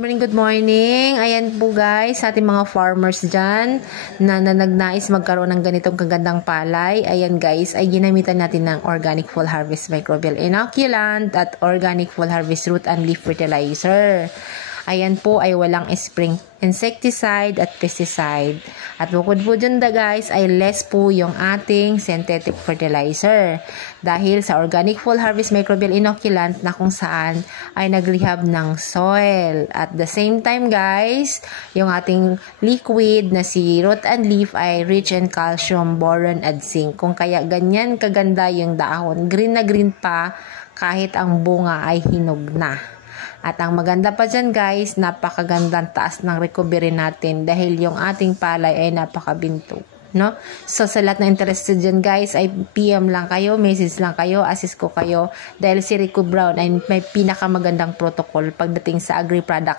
Good morning. Ayan po guys, sa ating mga farmers dyan na nagnais magkaroon ng ganitong kagandang palay. Ayan guys, ay ginamitan natin ng Organic Full Harvest Microbial Inoculant at Organic Full Harvest Root and Leaf Fertilizer. Ayan po ay walang spring insecticide at pesticide. At bukod po dyan guys ay less po yung ating synthetic fertilizer. Dahil sa Organic Full Harvest Microbial Inoculant na kung saan ay nag-rehab ng soil. At the same time guys, yung ating liquid na si Root and Leaf ay rich in calcium, boron at zinc. Kung kaya ganyan kaganda yung dahon, green na green pa kahit ang bunga ay hinog na. At ang maganda pa dyan guys, napakagandang taas ng recovery natin dahil yung ating palay ay napakabinto. No? So sa lahat na interested dyan guys, ay PM lang kayo, message lang kayo, assist ko kayo dahil si Rico Brown ay may pinakamagandang protocol pagdating sa agri-product.